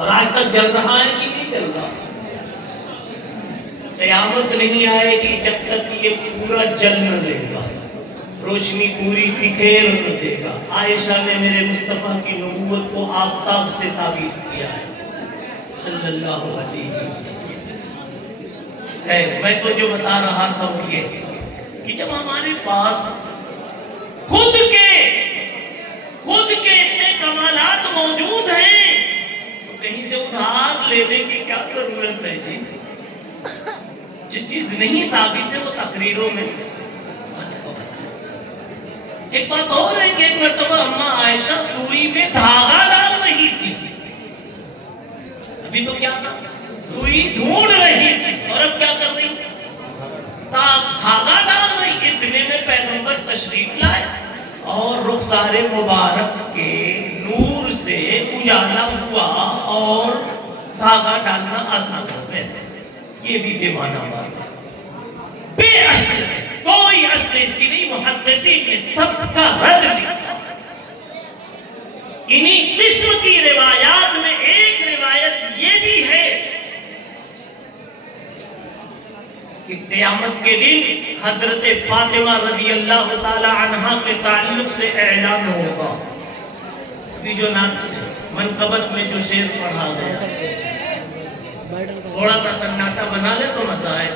اور آج تک جل رہا ہے کہ نہیں چل رہا؟ قیامت نہیں آئے گی جب تک یہ پورا جل نہ لے گا، روشنی پوری بکھیر نہ دے گا۔ عائشہ نے میرے مصطفیٰ کی نبوت کو آفتاب سے تعبیر کیا ہے صلی اللہ علیہ وسلم۔ خیر، میں تو جو بتا رہا تھا وہ یہ کہ جب ہمارے پاس خود کے اتنے کمالات موجود ہیں تو کہیں سے ادھار لینے کی کیا ضرورت ہے جی؟ جو چیز نہیں ثابت ہے وہ تقریروں میں۔ ایک بات اور ہے کہ ایک مرتبہ اماں عائشہ سوئی میں دھاگا ڈال رہی تھی، ابھی تو کیا تھا، سوئی ڈھونڈ رہی تھی، اور اب کیا کر رہی؟ دھاگا ڈال رہی۔ اتنے میں پیغمبر تشریف لائے اور رخسار مبارک کے نور سے اجالا ہوا اور دھاگا ڈالنا آسان ہو گیا۔ یہ بھی بے معنی بات ہے، بے اصل ہے، کوئی اصل اس کی نہیں۔ محدثین نے سب کا رد لکھا۔ انہی قسم کی روایات میں ایک روایت یہ بھی ہے کہ قیامت کے دن حضرت فاطمہ رضی اللہ تعالی عنہا کے تعلق سے اعلان ہوگا۔ ابھی جو منقبت میں جو شعر پڑھا گیا، تھوڑا سا سناٹا بنا لے تو مزہ آئے۔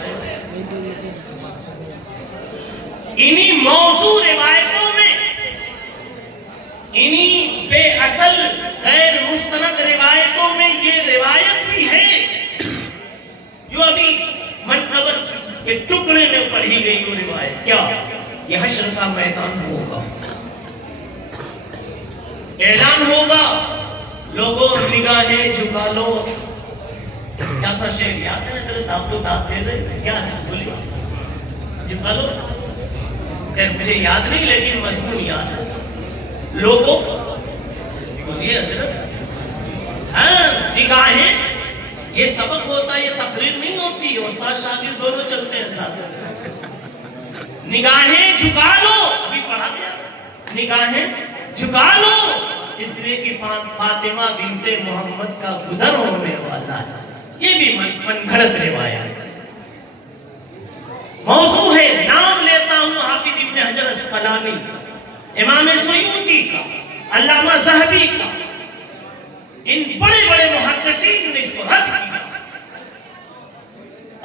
انہی موضوع روایتوں میں، انہی بے اصل غیر مستند روایتوں میں یہ روایت بھی ہے جو ابھی منقبت کے ٹکڑے میں پڑھی گئی وہ روایت۔ کیا؟ یہ حشر کا میدان ہوگا، اعلان ہوگا، لوگوں نگاہیں جھکا لو۔ کیا تھا شعر یاد ہے؟ ذرا داد دے رہے تھے، کیا ہے بولیے؟ جھکا لو، خیر مجھے یاد نہیں لیکن مضمون یاد ہے۔ لوگوں بولیے حضرت، ہاں نگاہیں، یہ سبق ہوتا ہے، یہ تقریر نہیں ہوتی، استاد شاگرد دونوں چلتے ہیں ساتھ۔ نگاہیں جھکا لو، ابھی پڑھا گیا، نگاہیں جھکا لو، اس لیے کہ فاطمہ بنت محمد کا گزر ہونے والا ہے۔ یہ بھی من گھڑت روایات ہے، موضوع ہے۔ نام لیتا ہوں حافظ ابن حجر اسقلانی کا، امام سیوطی کا، علامہ ذہبی کا، ان بڑے بڑے محدثین نے اس کو رد کیا،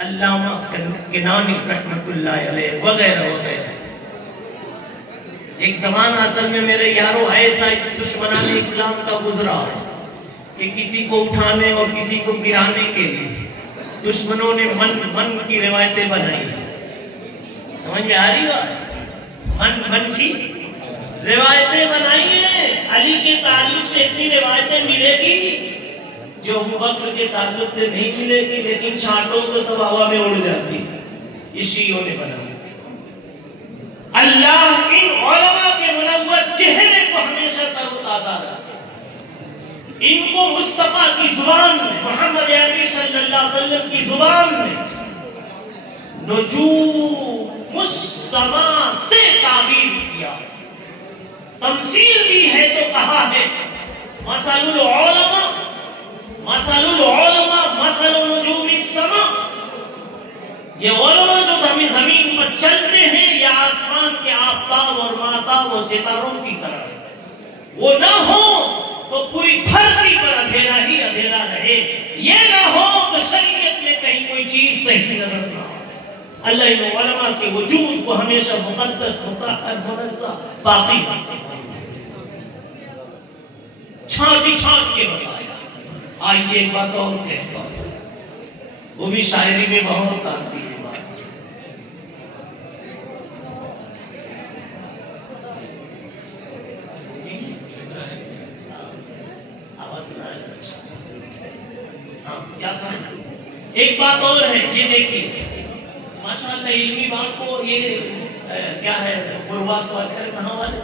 علامہ کنانی رحمت اللہ علیہ وغیرہ وغیرہ۔ ایک زمانہ اصل میں میرے یارو ایسا اس دشمنان اسلام کا گزرا کہ کسی کو اٹھانے اور کسی کو گرانے کے لیے دشمنوں نے من کی روایتیں بنائی۔ سمجھ میں آ رہی بات؟ من کی روایتیں بنائی ہیں۔ علی کے تعلق سے اتنی روایتیں ملے گی جو ابو بکر کے تعلق سے نہیں ملے گی، لیکن چھانٹوں تو سب ہوا میں اڑ جاتی، یہ شیعوں نے بنائی تھی۔ اللہ ان علماء کے منور چہرے کو ہمیشہ تر و تازہ رکھے، ان کو مصطفیٰ کی زبان میں، محمد عربی صلی اللہ علیہ وسلم کی زبان میں نجوم السماء سے تعبیر کیا، تمثیل دی ہے تو کہا ہے مثل العلماء مثل نجوم السماء۔ یہ علماء جو زمین پر چلتے ہیں یا آسمان کے آفتاب اور ماہتاب و ستاروں کی طرح، وہ نہ ہو تو پوری دھرتی پر اندھیرا ہی اندھیرا رہے، یہ نہ ہو تو شریعت میں کہیں کوئی چیز صحیح نظر نہ آئے۔ اللہ ان علماء کے وجود کو ہمیشہ مقدس، مطہر، منزہ باقی چھانٹ کے بتایا۔ آئیے ایک بات اور کہتا ہوں، وہ بھی شاعری میں بہت آتی ہے بات۔ ایک بات اور ہے، یہ دیکھیے ماشاءاللہ علمی بات کو، یہ کیا ہے پرواس والے کہاں والے،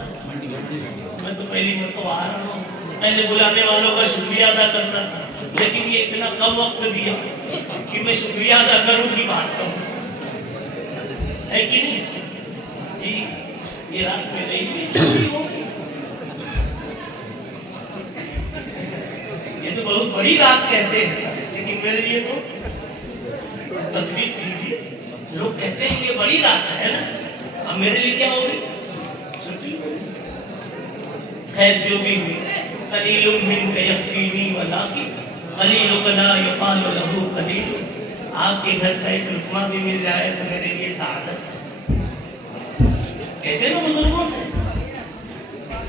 میں تو پہلی مرتبہ آ رہا ہوں، پہلے بلانے والوں کا شکریہ ادا کرنا تھا، لیکن یہ اتنا کم وقت دیا کہ میں شکریہ ادا کروں کی بات کروں، ہے کہ نہیں جی؟ یہ رات میں نہیں چھوٹی ہوگی، یہ تو بہت بڑی رات کہتے ہیں، لیکن میرے لیے تو تدبیر کیجیے. لوگ کہتے ہیں یہ بڑی رات ہے نا، اب میرے لیے کیا ہوگی؟ چھوٹی. خیر جو بھی ہوئی، قلیل منک یکفینی ولکن قلیلک لا یقال لہ قلیل. آپ کے گھر کا ایک لقمہ بھی مل جائے تو میرے لیے سعادت ہے. کہتے ہیں نا بزرگوں سے.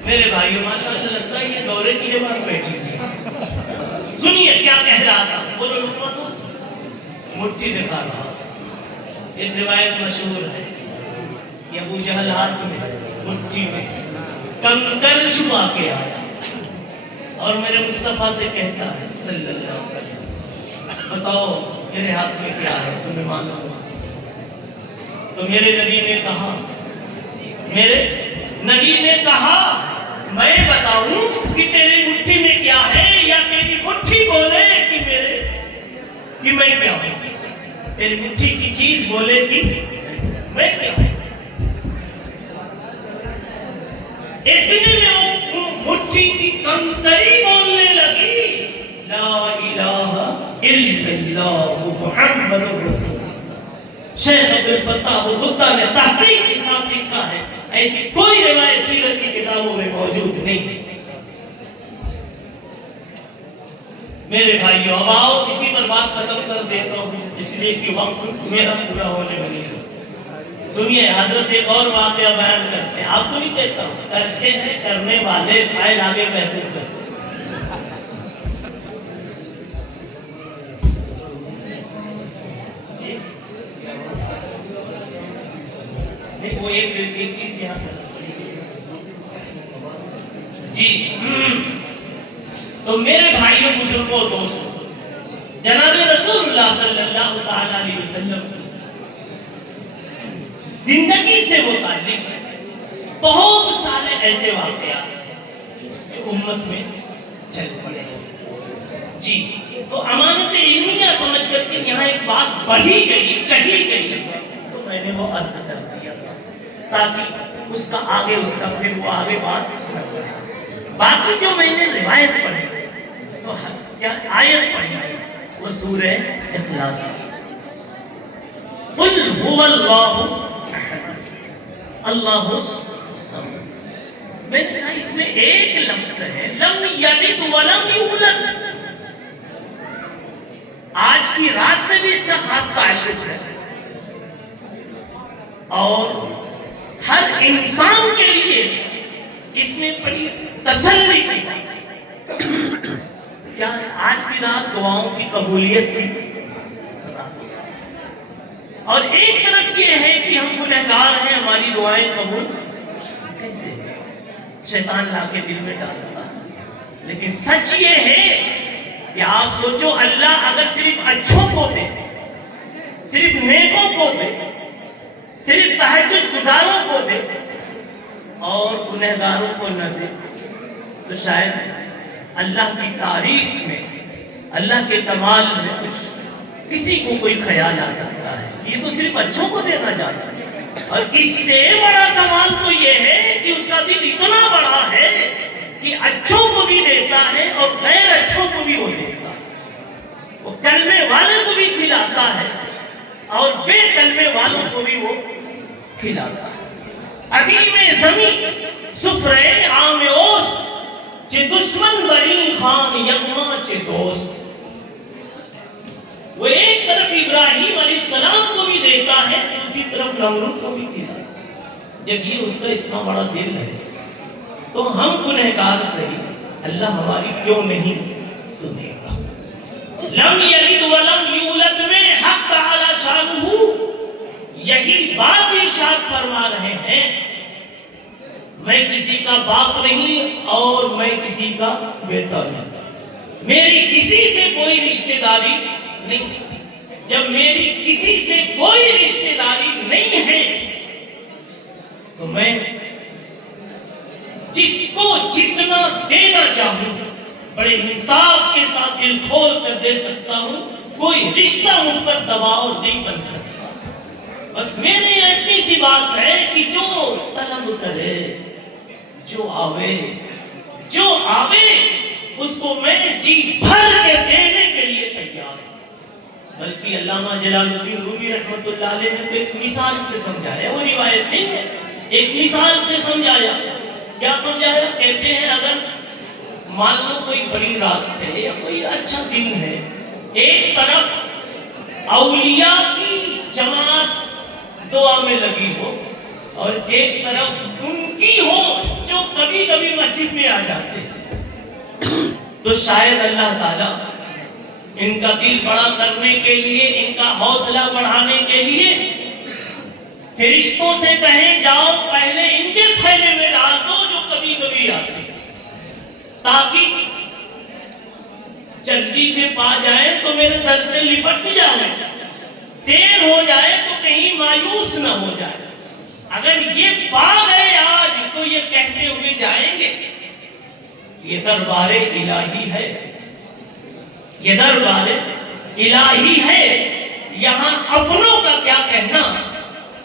میرے بھائیو ماشاءاللہ لگتا ہے یہ دورے کی جماعت بیٹھی تھی. سنیے کیا کہہ رہا تھا. بولو لقمہ تو مٹھی دکھا رہا. ایک روایت مشہور ہے کہ ابو جہل ہاتھ میں مٹھی میں کنکر چھپا کے آیا اور میرے مصطفیٰ سے کہتا ہے صلی اللہ علیہ وسلم بتاؤ میرے ہاتھ میں کیا ہے تمہیں معلوم؟ تو میرے نبی نے کہا میں بتاؤں کہ تیری مٹھی میں کیا ہے یا تیری مٹھی بولے کہ میں کیا ہوں؟ تیری مٹھی کی چیز بولے کہ میں کیا ہوں؟ اتنے میں وہ مٹھی کی کنکری بولنے لگی لا الہ الا اللہ محمد رسول اللہ. شیخ عبدالفتاح بختہ نے تحقیق کے ساتھ لکھا ہے ایسی کوئی روایت سیرت کی کتابوں میں موجود نہیں. میرے بھائیو اب آؤ اسی پر بات ختم کر دیتا ہوں اس لیے کہ وقت میرا پورا ہونے والی ہے. سنیے حضرت ایک اور واقعہ بیان کرتے ہیں. آپ کو نہیں کہتا ہوں کرتے ہیں کرنے والے فائل آگے محسوس کرتے ہیں. وہ ایک چیز یہاں جی. تو میرے بھائیوں بزرگوں دوستوں جناب رسول اللہ صلی اللہ تعالی علیہ وسلم زندگی سے متعلق بہت سارے ایسے واقعات ہیں جو امت میں چل پڑے جی. تو امانت علمیہ سمجھ کر کے یہاں ایک بات پڑھی گئی کہی گئی تو میں نے وہ عرض کر دیا تاکہ اس کا پھر وہ آگے بات نہ کرے. باقی جو میں نے روایت پڑھی تو کیا آیت پڑھی وہ سورہ اخلاص. قل هو اللہ احد اللہ الصمد. میں نے کہا اس میں ایک لفظ ہے لم یلد ولم یولد. آج کی رات سے بھی اس کا خاص تعلق ہے اور ہر انسان کے لیے اس میں بڑی تسلی کی کیا ہے. آج کی رات دعاؤں کی قبولیت کی رات اور ایک طرف یہ ہے کہ ہم گنہگار ہیں ہماری دعائیں قبول کیسے شیطان لا کے دل میں ڈالتا. لیکن سچ یہ ہے کہ آپ سوچو اللہ اگر صرف اچھوں کو دے صرف نیکوں کو دے صرف تہجد گزاروں کو دے اور گنہگاروں کو نہ دے تو شاید اللہ کی تعریف میں اللہ کے کمال میں کچھ کسی کو کوئی خیال آ سکتا ہے کہ یہ تو صرف اچھوں کو دینا چاہتا ہے. اور اس سے بڑا کمال تو یہ ہے کہ اس کا دل اتنا بڑا ہے کہ اچھوں کو بھی دیتا ہے اور غیر اچھوں کو بھی وہ دیتا ہے. وہ کلمے والے کو بھی کھلاتا ہے اور بے کلمے والوں کو بھی وہ کھلاتا ہے. عدیم زمین سفرے عام اوس چے دشمن بری خان یغما چے دوست. وہ ایک طرف ابراہیم علیہ السلام کو بھی دیتا ہے دوسری طرف نمرود کو بھی کھلاتا ہے. جب یہ اس کا اتنا بڑا دل ہے تو ہم گنہگار صحیح اللہ ہماری کیوں نہیں سنے گا. لم یلد ولم یولد میں حق تعالی شانہ یہی بات ارشاد فرما رہے ہیں میں کسی کا باپ نہیں اور میں کسی کا بیٹا نہیں. میری کسی سے کوئی رشتہ داری نہیں. جب میری کسی سے کوئی رشتہ داری نہیں ہے تو میں جس کو جتنا دینا چاہوں بڑے انصاف کے ساتھ دل کھول کر دے سکتا ہوں. کوئی رشتہ مجھ پر دباؤ نہیں بن سکتا. بس میری اتنی سی بات ہے کہ جو طلب کرے جو آوے اس کو میں جی بھر کے دینے کے لیے تیار ہوں. بلکہ علامہ جلال الدین رومی رحمۃ اللہ علیہ نے تو ایک مثال سے سمجھایا, وہ روایت نہیں ہے, ایک مثال سے سمجھایا. کیا سمجھایا؟ کہتے ہیں اگر مان لو کوئی بڑی رات ہے یا کوئی اچھا دن ہے, ایک طرف اولیاء کی جماعت دعا میں لگی ہو اور ایک طرف ان کی ہو جو کبھی کبھی مسجد میں آ جاتے ہیں, تو شاید اللہ تعالیٰ ان کا دل بڑا کرنے کے لیے, ان کا حوصلہ بڑھانے کے لیے فرشتوں سے کہیں جاؤ پہلے ان کے تھیلے میں ڈال دو جو کبھی کبھی آتے ہیں, تاکہ جلدی سے پا جائیں تو میرے در سے لپٹ جائیں, دیر ہو جائے تو کہیں مایوس نہ ہو جائے. اگر یہ پا گئے آج تو یہ کہتے ہوئے جائیں گے یہ دربار الہی ہے, یہ دربار الہی ہے, یہاں اپنوں کا کیا کہنا,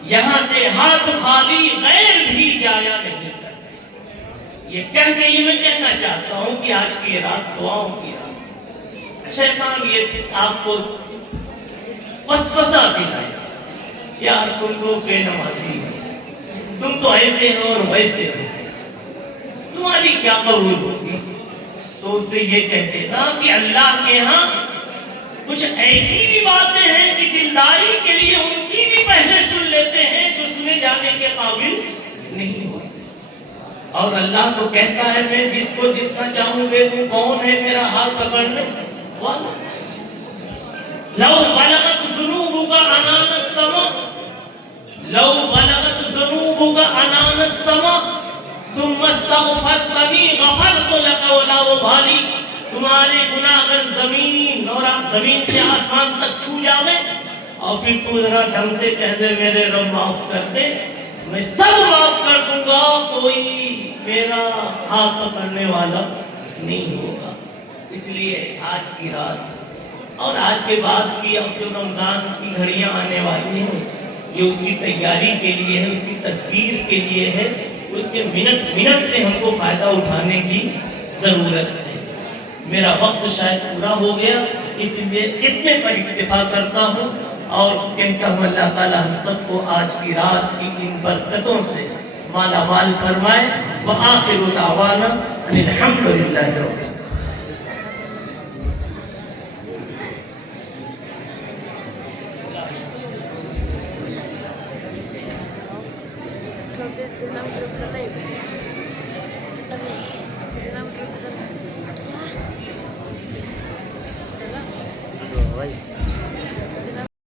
یہاں سے ہاتھ خالی غیر بھی جایا نہیں کرتے. یہ کہہ کے یہ میں کہنا چاہتا ہوں کہ آج کی رات دعاؤں کی رات. شیطان یہ آپ کو وسوسہ دلایا, یار تم تو بے نمازی ہو, تم تو ایسے ہو اور ویسے ہو, تمہاری کیا قبول ہوگی. تو اس سے یہ کہتے نا کہ اللہ کے ہاں کچھ ایسی بھی باتیں ہیں کہ دلداری کے لیے ان کی بھی پہلے سن لیتے ہیں جو سنے جانے کے قابل نہیں ہوتے. اور اللہ تو کہتا ہے میں جس کو جتنا چاہوں دے دوں, کون ہے میرا ہاتھ پکڑنے والا. لو بلغت ذنوبک عنان السماء, لو بلغت ذنوبک عنان السماء ثم استغفرتنی غفرت لک ولا ابالی. تمہارے گناہ اگر زمین اور زمین سے آسمان تک چھو جاوے اور پھر تو ذرا ڈھنگ سے کہہ دے میرے رب معاف کر دے, میں سب معاف کر دوں گا, کوئی میرا ہاتھ پکڑنے والا نہیں ہوگا. اس لیے آج کی رات اور آج کے بعد کی اب جو رمضان کی گھڑیاں آنے والی ہیں یہ اس کی تیاری کے لیے ہے, اس کی تصویر کے لیے ہے. اس کے منٹ منٹ سے ہم کو فائدہ اٹھانے کی ضرورت ہے. میرا وقت شاید پورا ہو گیا, اس لیے اتنے پر اکتفا کرتا ہوں اور کہتا ہوں اللہ تعالی ہم سب کو آج کی رات کی ان برکتوں سے مالا مال فرمائے. وآخر دعوانا ان الحمدللہ رب العالمین. Right.